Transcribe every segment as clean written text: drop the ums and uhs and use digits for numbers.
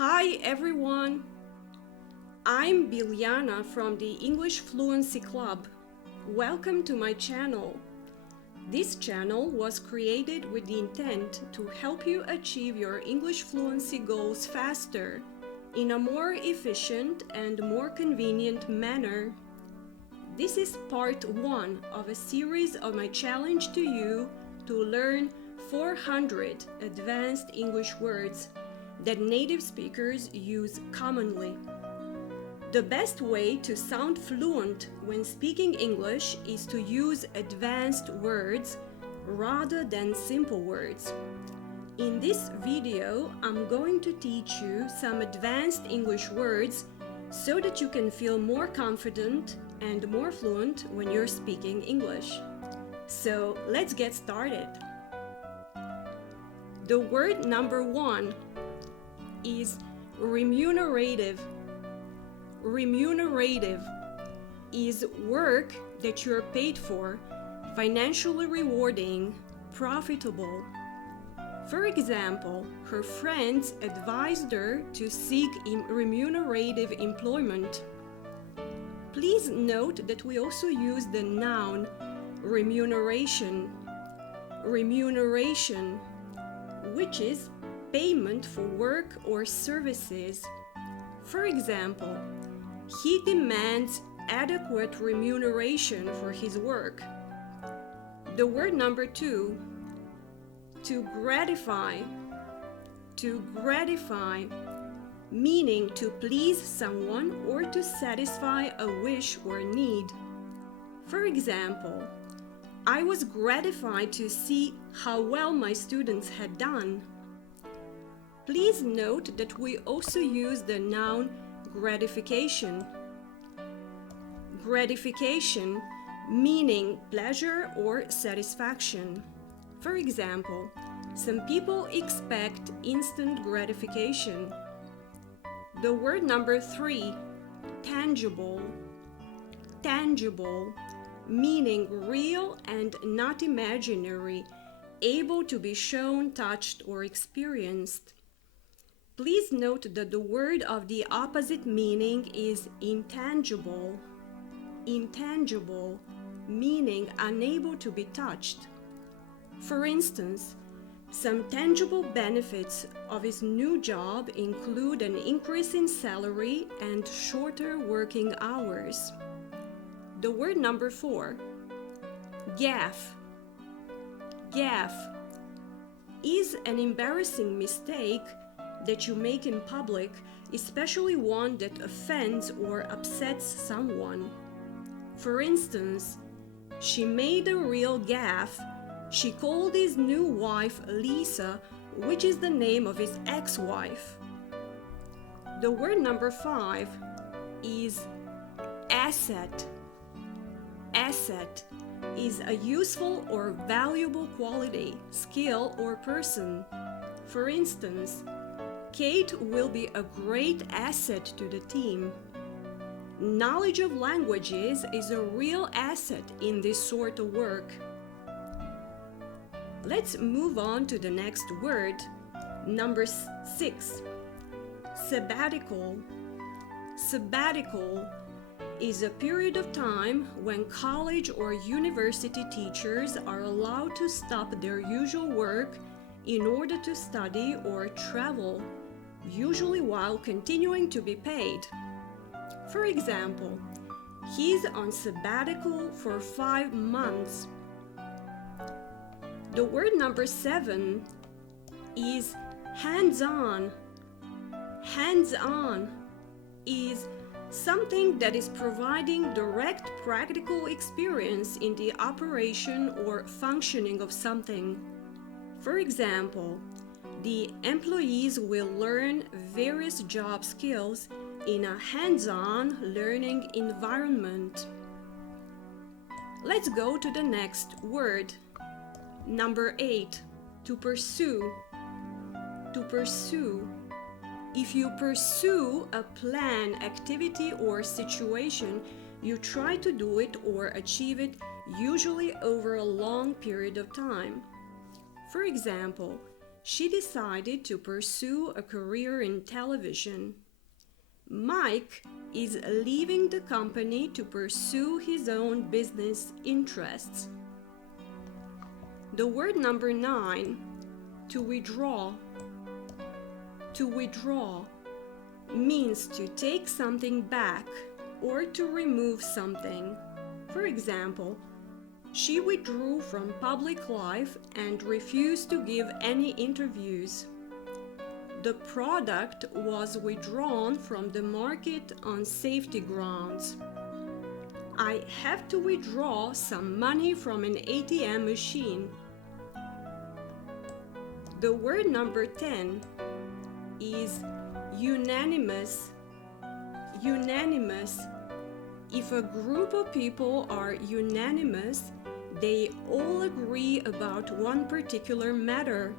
Hi everyone, I'm Biljana from the English Fluency Club. Welcome to my channel. This channel was created with the intent to help you achieve your English fluency goals faster, in a more efficient and more convenient manner. This is part 1 of a series of my challenge to you to learn 400 advanced English words that native speakers use commonly. The best way to sound fluent when speaking English is to use advanced words rather than simple words. In this video, I'm going to teach you some advanced English words so that you can feel more confident and more fluent when you're speaking English. So let's get started. The word number 1 is remunerative. Remunerative is work that you're paid for, financially rewarding, profitable. For example, her friends advised her to seek remunerative employment. Please note that we also use the noun remuneration. Remuneration, which is payment for work or services. For example, he demands adequate remuneration for his work. The word number 2, to gratify. To gratify, meaning to please someone or to satisfy a wish or need. For example, I was gratified to see how well my students had done. Please note that we also use the noun gratification. Gratification, meaning pleasure or satisfaction. For example, some people expect instant gratification. The word number 3, tangible. Tangible, meaning real and not imaginary, able to be shown, touched, or experienced. Please note that the word of the opposite meaning is intangible. Intangible, meaning unable to be touched. For instance, some tangible benefits of his new job include an increase in salary and shorter working hours. The word number 4, gaffe. Gaffe is an embarrassing mistake that you make in public, especially one that offends or upsets someone. For instance, she made a real gaffe. She called his new wife Lisa, which is the name of his ex-wife. The word number 5 is asset. Asset is a useful or valuable quality, skill, or person. For instance, Kate will be a great asset to the team. Knowledge of languages is a real asset in this sort of work. Let's move on to the next word, number 6, sabbatical. Sabbatical is a period of time when college or university teachers are allowed to stop their usual work in order to study or travel, usually while continuing to be paid. For example, he's on sabbatical for 5 months. The word number 7 is hands-on. Hands-on is something that is providing direct practical experience in the operation or functioning of something. For example, the employees will learn various job skills in a hands-on learning environment. Let's go to the next word. Number 8, to pursue. To pursue. If you pursue a plan, activity, or situation, you try to do it or achieve it, usually over a long period of time. For example, she decided to pursue a career in television. Mike is leaving the company to pursue his own business interests. The word number 9, to withdraw. To withdraw means to take something back or to remove something. For example, she withdrew from public life and refused to give any interviews. The product was withdrawn from the market on safety grounds. I have to withdraw some money from an ATM machine. The word number 10 is unanimous. Unanimous. If a group of people are unanimous, they all agree about one particular matter.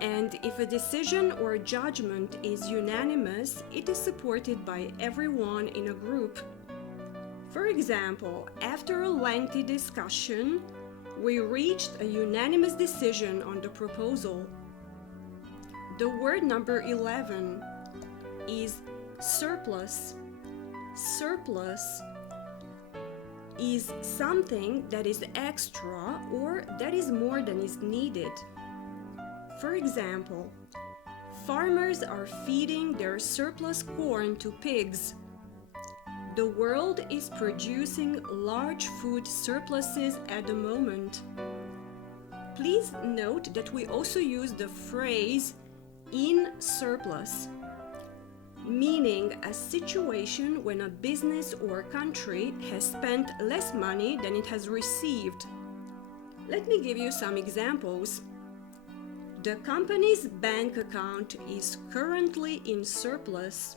And if a decision or judgment is unanimous, it is supported by everyone in a group. For example, after a lengthy discussion, we reached a unanimous decision on the proposal. The word number 11 is surplus. Surplus is something that is extra or that is more than is needed. For example, farmers are feeding their surplus corn to pigs. The world is producing large food surpluses at the moment. Please note that we also use the phrase in surplus, meaning a situation when a business or country has spent less money than it has received. Let me give you some examples. The company's bank account is currently in surplus,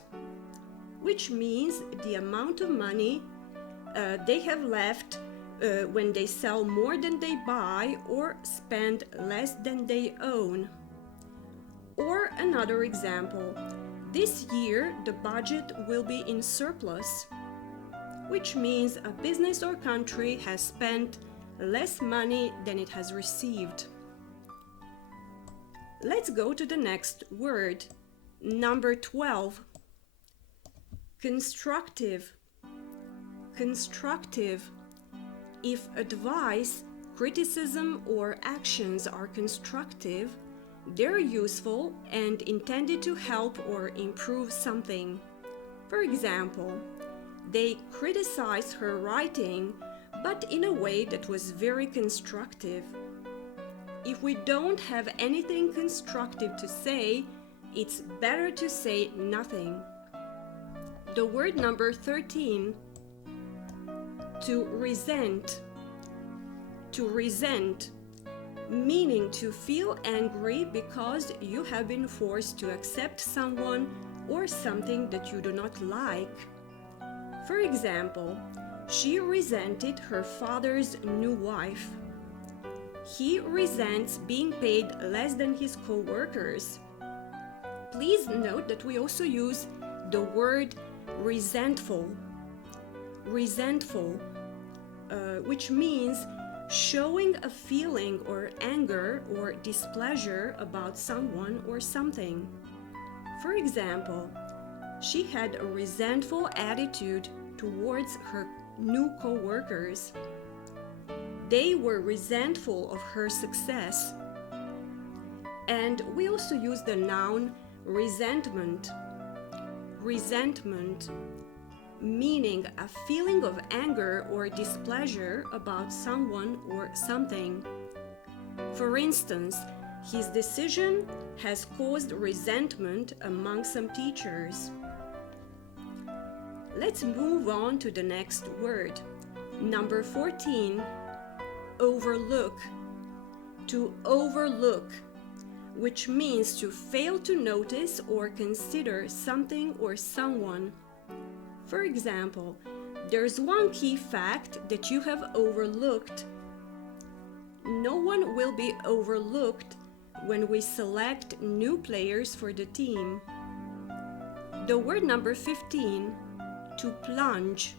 which means the amount of money they have left when they sell more than they buy or spend less than they own. Or another example, this year the budget will be in surplus, which means a business or country has spent less money than it has received. Let's go to the next word, number 12. Constructive. Constructive. If advice, criticism, or actions are constructive, they're useful and intended to help or improve something. For example, they criticized her writing, but in a way that was very constructive. If we don't have anything constructive to say, it's better to say nothing. The word number 13, to resent. To resent, meaning to feel angry because you have been forced to accept someone or something that you do not like. For example, she resented her father's new wife. He resents being paid less than his co-workers. Please note that we also use the word resentful. Resentful, which means showing a feeling or anger or displeasure about someone or something. For example, she had a resentful attitude towards her new co-workers. They were resentful of her success. And we also use the noun resentment. Resentment, meaning a feeling of anger or displeasure about someone or something. For instance, his decision has caused resentment among some teachers. Let's move on to the next word. Number 14, overlook. To overlook, which means to fail to notice or consider something or someone. For example, there's one key fact that you have overlooked. No one will be overlooked when we select new players for the team. The word number 15, to plunge.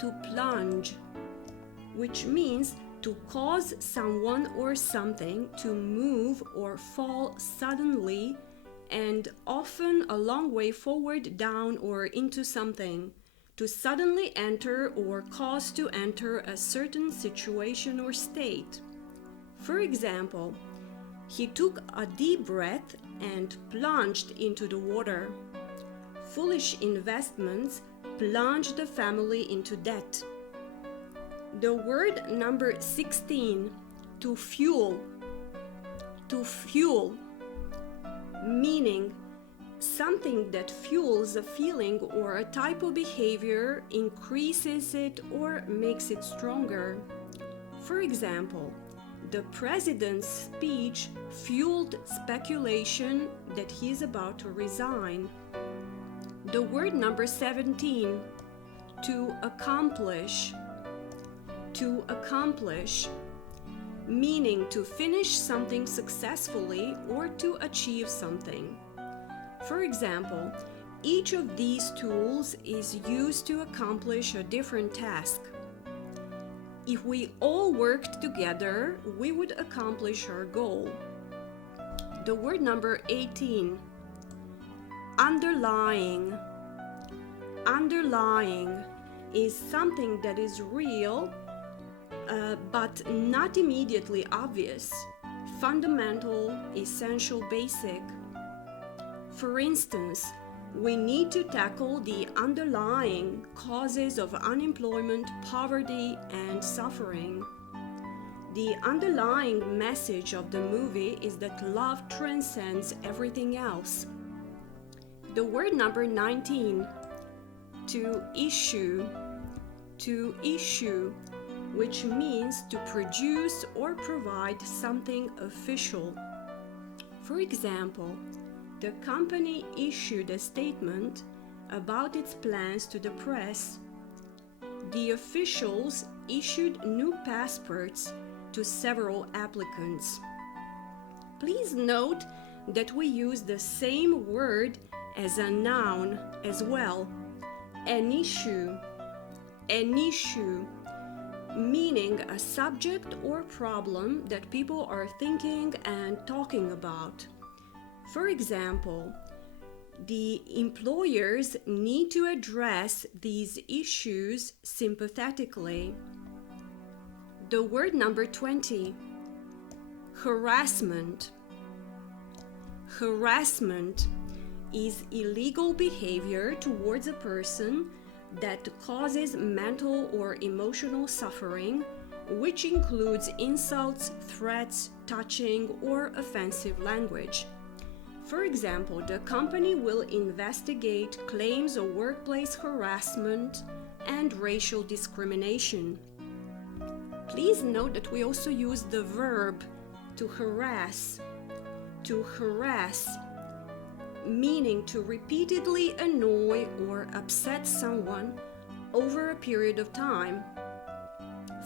To plunge, which means to cause someone or something to move or fall suddenly and often a long way forward, down, or into something, to suddenly enter or cause to enter a certain situation or state. For example, he took a deep breath and plunged into the water. Foolish investments plunged the family into debt. The word number 16, to fuel. To fuel, meaning something that fuels a feeling or a type of behavior, increases it or makes it stronger. For example, the president's speech fueled speculation that he is about to resign. The word number 17, to accomplish. To accomplish, meaning to finish something successfully or to achieve something. For example, each of these tools is used to accomplish a different task. If we all worked together, we would accomplish our goal. The word number 18, underlying. Underlying is something that is real, but not immediately obvious, fundamental, essential, basic. For instance, we need to tackle the underlying causes of unemployment, poverty, and suffering. The underlying message of the movie is that love transcends everything else. The word number 19, to issue. To issue, which means to produce or provide something official. For example, the company issued a statement about its plans to the press. The officials issued new passports to several applicants. Please note that we use the same word as a noun as well. An issue. An issue, meaning a subject or problem that people are thinking and talking about. For example, the employers need to address these issues sympathetically. The word number 20, harassment. Harassment is illegal behavior towards a person that causes mental or emotional suffering, which includes insults, threats, touching, or offensive language. For example, the company will investigate claims of workplace harassment and racial discrimination. Please note that we also use the verb to harass. To harass, meaning to repeatedly annoy or upset someone over a period of time.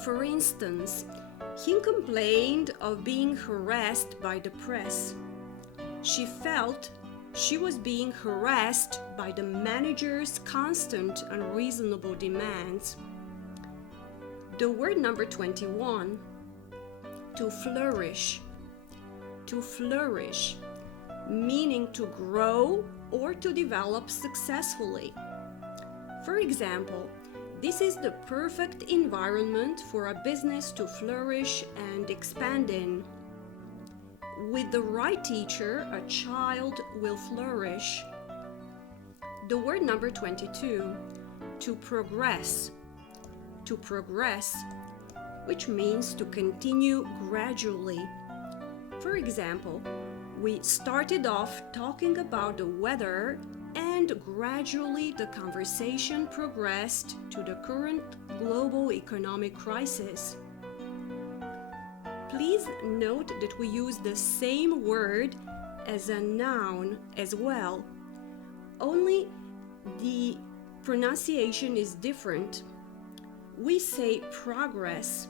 For instance, he complained of being harassed by the press. She felt she was being harassed by the manager's constant unreasonable demands. The word number 21, to flourish. To flourish, meaning to grow or to develop successfully. For example, this is the perfect environment for a business to flourish and expand in. With the right teacher, a child will flourish. The word number 22, to progress. To progress, which means to continue gradually. For example, we started off talking about the weather and gradually the conversation progressed to the current global economic crisis. Please note that we use the same word as a noun as well, only the pronunciation is different. We say progress,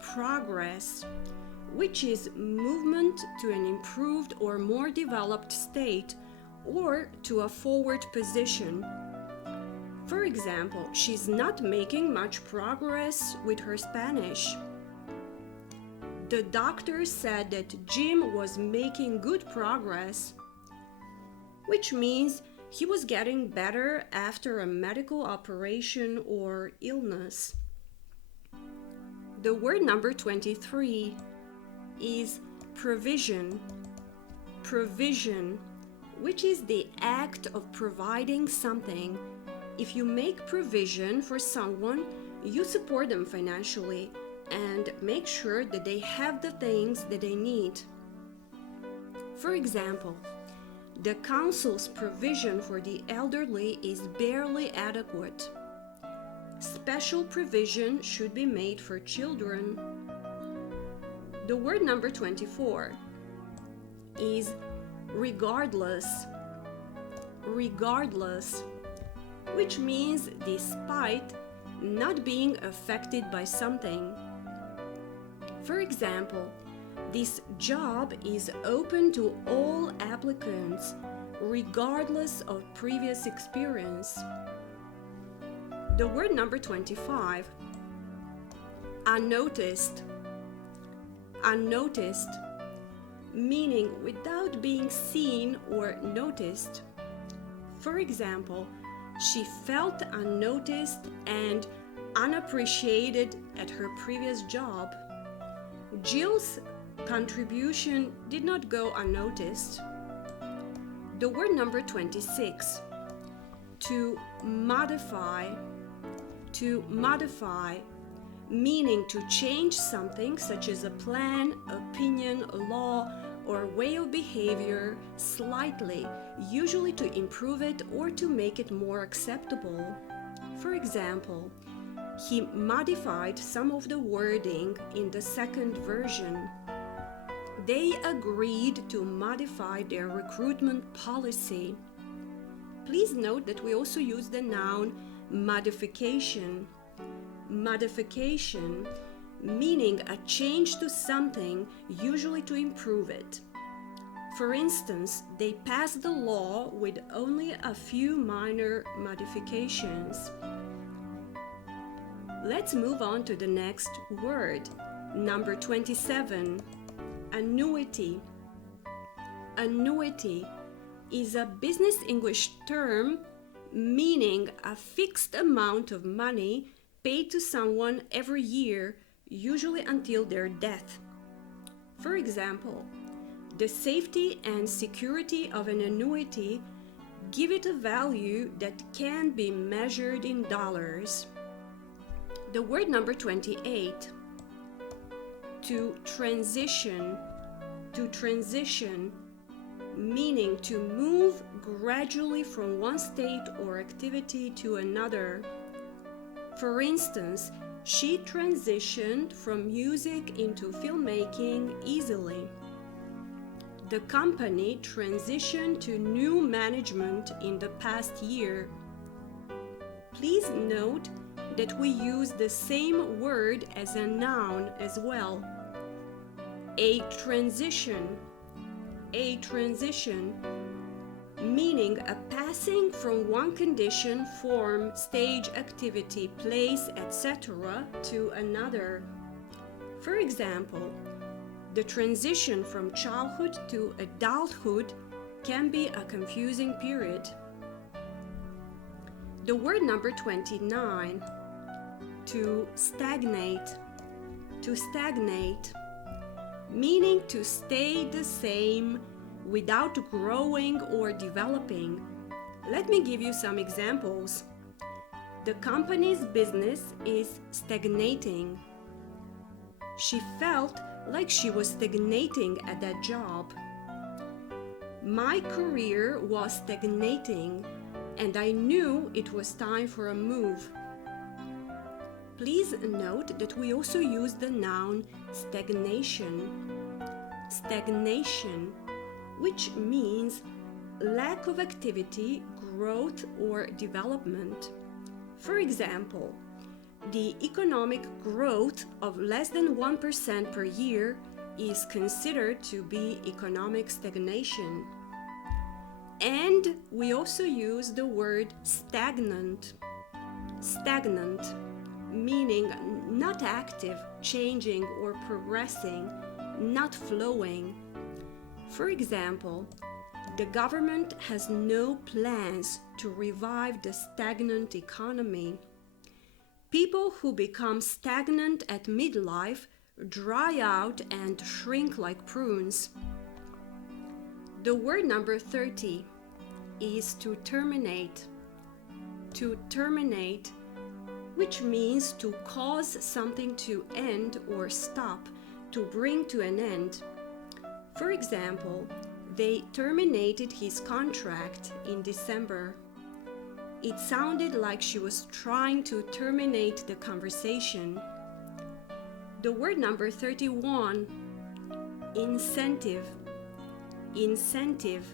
progress, which is movement to an improved or more developed state or to a forward position. For example, she's not making much progress with her Spanish. The doctor said that Jim was making good progress, which means he was getting better after a medical operation or illness. The word number 23 is provision. Provision, which is the act of providing something. If you make provision for someone, you support them financially and make sure that they have the things that they need. For example, the council's provision for the elderly is barely adequate. Special provision should be made for children. The word number 24 is regardless. Regardless, which means despite not being affected by something. For example, this job is open to all applicants, regardless of previous experience. The word number 25, unnoticed. Unnoticed, meaning without being seen or noticed. For example, she felt unnoticed and unappreciated at her previous job. Jill's contribution did not go unnoticed. The word number 26, to modify. To modify, meaning to change something such as a plan, opinion, law, or way of behavior slightly, usually to improve it or to make it more acceptable. For example, he modified some of the wording in the second version. They agreed to modify their recruitment policy. Please note that we also use the noun modification. Modification, meaning a change to something, usually to improve it. For instance, they passed the law with only a few minor modifications. Let's move on to the next word, number 27, annuity. Annuity is a business English term meaning a fixed amount of money paid to someone every year, usually until their death. For example, the safety and security of an annuity give it a value that can be measured in dollars. The word number 28, to transition. To transition, meaning to move gradually from one state or activity to another. For instance, she transitioned from music into filmmaking easily. The company transitioned to new management in the past year. Please note that we use the same word as a noun as well. A transition. A transition, meaning a passing from one condition, form, stage, activity, place, etc. to another. For example, the transition from childhood to adulthood can be a confusing period. The word number 29, to stagnate. To stagnate, meaning to stay the same without growing or developing. Let me give you some examples. The company's business is stagnating. She felt like she was stagnating at that job. My career was stagnating, and I knew it was time for a move. Please note that we also use the noun stagnation. Stagnation, which means lack of activity, growth, or development. For example, the economic growth of less than 1% per year is considered to be economic stagnation. And we also use the word stagnant. Stagnant, meaning not active, changing, or progressing, not flowing. For example, the government has no plans to revive the stagnant economy. People who become stagnant at midlife dry out and shrink like prunes. The word number 30 is to terminate. To terminate, which means to cause something to end or stop, to bring to an end. For example, they terminated his contract in December. It sounded like she was trying to terminate the conversation. The word number 31, incentive. Incentive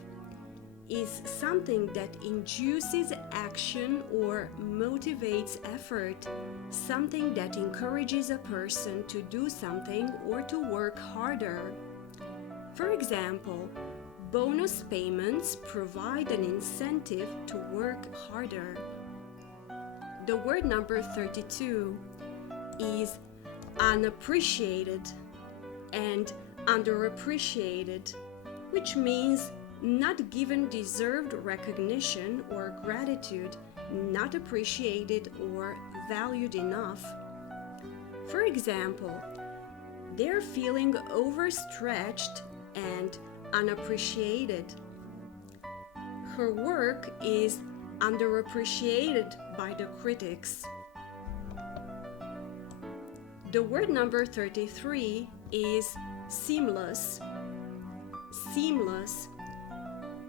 is something that induces action or motivates effort, something that encourages a person to do something or to work harder. For example, bonus payments provide an incentive to work harder. The word number 32 is unappreciated and underappreciated, which means not given deserved recognition or gratitude, not appreciated or valued enough. For example, they're feeling overstretched and unappreciated. Her work is underappreciated by the critics. The word number 33 is seamless. Seamless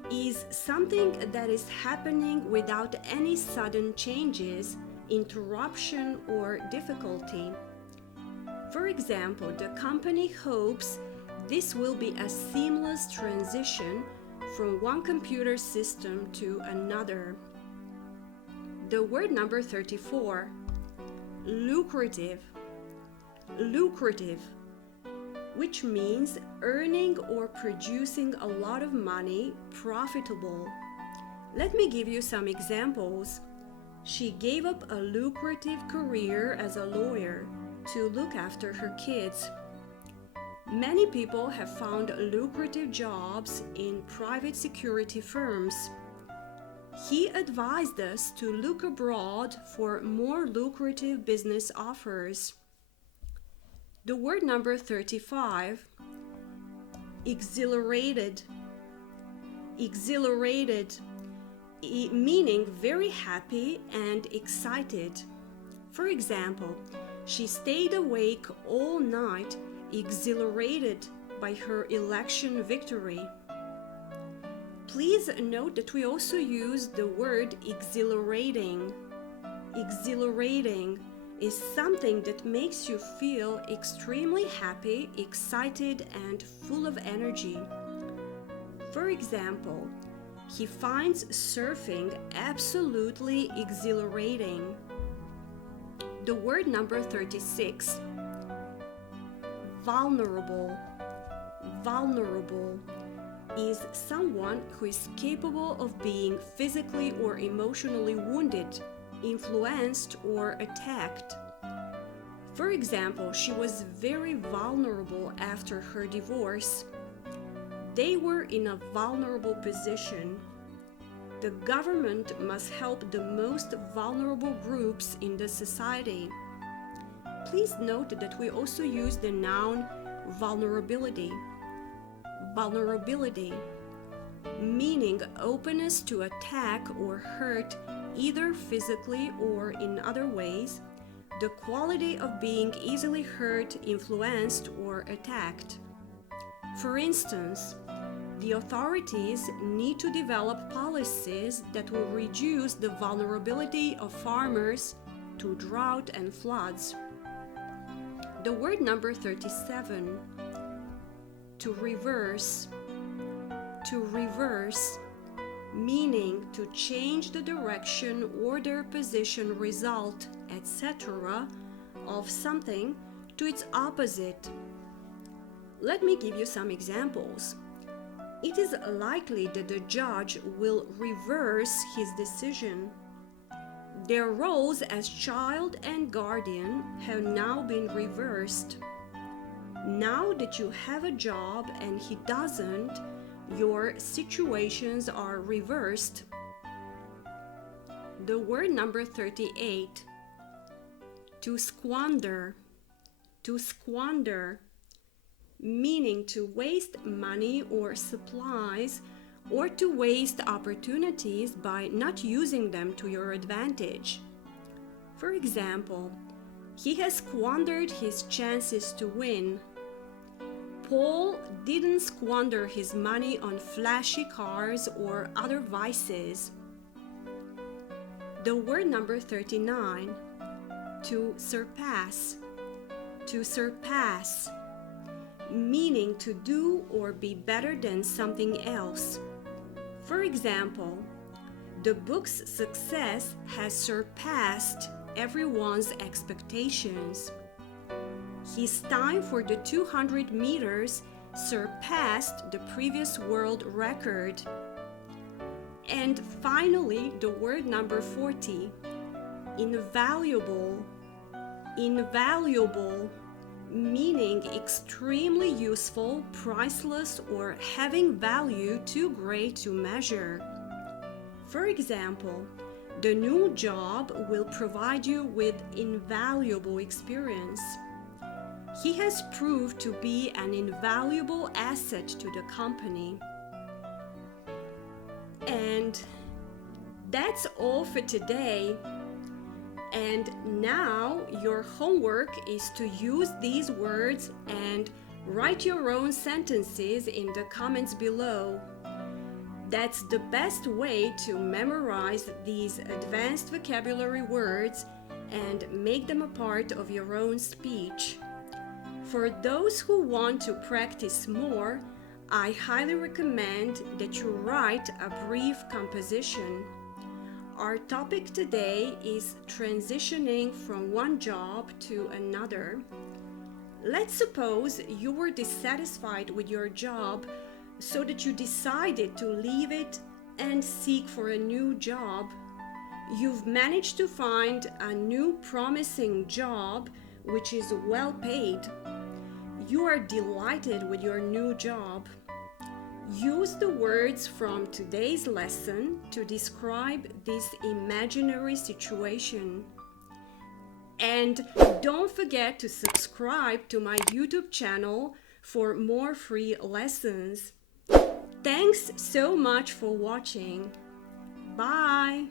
is something that is happening without any sudden changes, interruption, or difficulty. For example, the company hopes this will be a seamless transition from one computer system to another. The word number 34, lucrative. Lucrative, which means earning or producing a lot of money, profitable. Let me give you some examples. She gave up a lucrative career as a lawyer to look after her kids. Many people have found lucrative jobs in private security firms. He advised us to look abroad for more lucrative business offers. The word number 35, exhilarated. Exhilarated, meaning very happy and excited. For example, she stayed awake all night, exhilarated by her election victory. Please note that we also use the word exhilarating. Exhilarating is something that makes you feel extremely happy, excited, and full of energy. For example, he finds surfing absolutely exhilarating. The word number 36, vulnerable. Vulnerable is someone who is capable of being physically or emotionally wounded, influenced, or attacked. For example, she was very vulnerable after her divorce. They were in a vulnerable position. The government must help the most vulnerable groups in the society. Please note that we also use the noun vulnerability. Vulnerability, meaning openness to attack or hurt either physically or in other ways, the quality of being easily hurt, influenced, or attacked. For instance, the authorities need to develop policies that will reduce the vulnerability of farmers to drought and floods. The word number 37, to reverse. To reverse, meaning to change the direction, order, position, result, etc. of something to its opposite. Let me give you some examples. It is likely that the judge will reverse his decision. Their roles as child and guardian have now been reversed. Now that you have a job and he doesn't, your situations are reversed. The word number 38, to squander. To squander, meaning to waste money or supplies, or to waste opportunities by not using them to your advantage. For example, he has squandered his chances to win. Paul didn't squander his money on flashy cars or other vices. The word number 39, to surpass. To surpass, meaning to do or be better than something else. For example, the book's success has surpassed everyone's expectations. His time for the 200 meters surpassed the previous world record. And finally, the word number 40, invaluable. Invaluable, meaning extremely useful, priceless, or having value too great to measure. For example, the new job will provide you with invaluable experience. He has proved to be an invaluable asset to the company. And that's all for today. And now your homework is to use these words and write your own sentences in the comments below. That's the best way to memorize these advanced vocabulary words and make them a part of your own speech. For those who want to practice more, I highly recommend that you write a brief composition. Our topic today is transitioning from one job to another. Let's suppose you were dissatisfied with your job so that you decided to leave it and seek for a new job. You've managed to find a new promising job which is well paid. You are delighted with your new job. Use the words from today's lesson to describe this imaginary situation. And don't forget to subscribe to my YouTube channel for more free lessons. Thanks so much for watching. Bye!